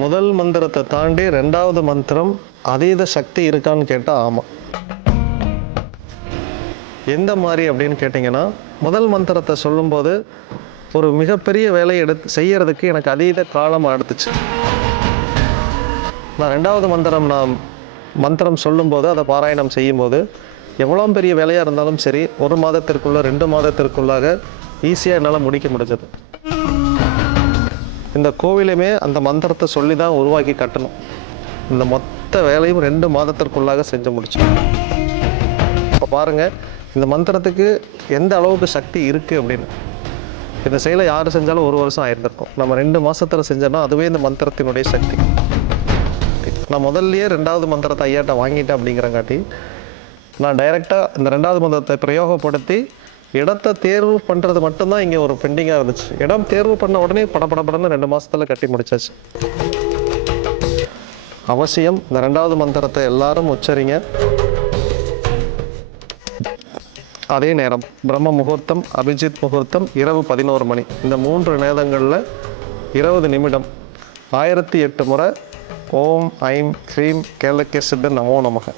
முதல் மந்திரத்தை தாண்டி ரெண்டாவது மந்திரம் அதீத சக்தி இருக்கான்னு கேட்டால் ஆமாம். எந்த மாதிரி அப்படின்னு கேட்டிங்கன்னா, முதல் மந்திரத்தை சொல்லும்போது ஒரு மிகப்பெரிய வேலையை செய்யறதுக்கு எனக்கு அதீத காலம் எடுத்துச்சு. நான் ரெண்டாவது மந்திரம் சொல்லும்போது, அதை பாராயணம் செய்யும்போது எவ்வளோ பெரிய வேலையாக இருந்தாலும் சரி 1 மாதத்திற்குள்ள 2 மாதத்திற்குள்ளாக ஈஸியாக என்னால் முடிக்க முடிஞ்சது. இந்த கோவிலுமே அந்த மந்திரத்தை சொல்லி தான் உருவாக்கி கட்டணும். இந்த மொத்த வேலையும் 2 மாதத்திற்குள்ளாக செஞ்சு முடிச்சோம். இப்போ பாருங்கள், இந்த மந்திரத்துக்கு எந்த அளவுக்கு சக்தி இருக்குது அப்படின்னு. இந்த செயலை யார் செஞ்சாலும் 1 வருஷம் ஆயிருந்திருக்கும். நம்ம 2 மாதத்தில் செஞ்சோன்னா அதுவே இந்த மந்திரத்தினுடைய சக்தி. நான் முதல்லையே 2வது மந்திரத்தை ஐயாட்ட வாங்கிட்டேன் அப்படிங்கிறங்காட்டி நான் டைரெக்டாக இந்த 2வது மந்திரத்தை பிரயோகப்படுத்தி இடத்தை தேர்வு பண்ணுறது மட்டும்தான் இங்கே ஒரு பெண்டிங்காக இருந்துச்சு. இடம் தேர்வு பண்ண உடனே படப்படன்னு 2 மாதத்தில் கட்டி முடிச்சாச்சு. அவசியம் இந்த 2வது மந்திரத்தை எல்லாரும் உச்சரிங்க. அதே நேரம் பிரம்ம முகூர்த்தம், அபிஜித் முகூர்த்தம், இரவு 11 மணி, இந்த 3 நேரங்களில் 20 நிமிடம் 1008 முறை ஓம் ஐம் ஹ்ரீம் கேலக்கிய சித்தர் நமோ நமக.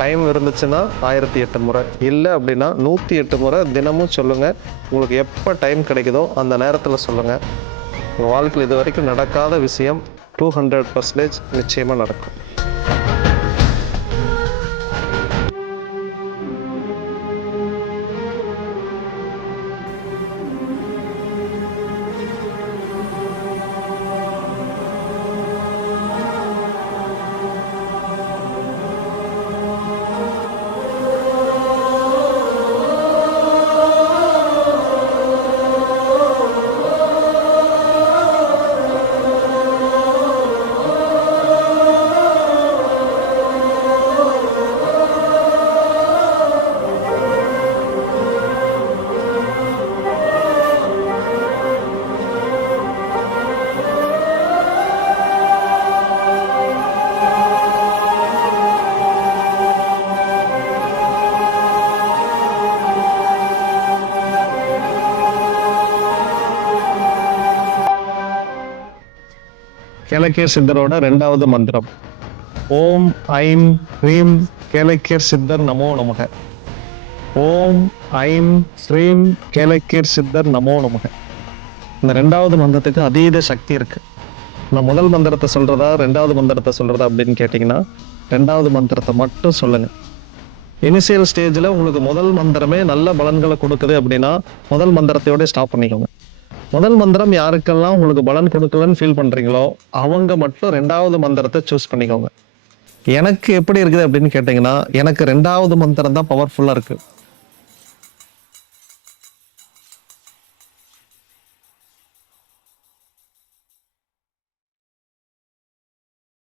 டைம் இருந்துச்சுன்னா 1008 முறை, இல்லை அப்படின்னா 108 முறை தினமும் சொல்லுங்கள். உங்களுக்கு எப்போ டைம் கிடைக்குதோ அந்த நேரத்தில் சொல்லுங்கள். உங்கள் வாழ்க்கையில் இது வரைக்கும் நடக்காத விஷயம் 200% நிச்சயமாக நடக்கும். கேலக்கியர் சித்தரோட 2வது மந்திரம் ஓம் ஐம் ஹ்ரீம் கேலக்கியர் சித்தர் நமோ நமக. ஓம் ஐம் ஸ்ரீம் கேலக்கியர் சித்தர் நமோ நமக. இந்த 2வது மந்திரத்துக்கு அதீத சக்தி இருக்கு. நான் முதல் மந்திரத்தை சொல்றதா 2வது மந்திரத்தை சொல்றதா அப்படின்னு கேட்டிங்கன்னா, 2வது மந்திரத்தை மட்டும் சொல்லுங்க. இனிஷியல் ஸ்டேஜில் உங்களுக்கு முதல் மந்திரமே நல்ல பலன்களை கொடுக்குது அப்படின்னா முதல் மந்திரத்தையோட ஸ்டாப் பண்ணிக்கோங்க. முதல் மந்திரம் யாருக்கெல்லாம் உங்களுக்கு பலன் கொடுக்கலன்னு ஃபீல் பண்ணுறீங்களோ அவங்க மட்டும் 2வது மந்திரத்தை சூஸ் பண்ணிக்கோங்க. எனக்கு எப்படி இருக்குது அப்படின்னு கேட்டிங்கன்னா, எனக்கு 2வது மந்திரம் தான் பவர்ஃபுல்லாக இருக்குது.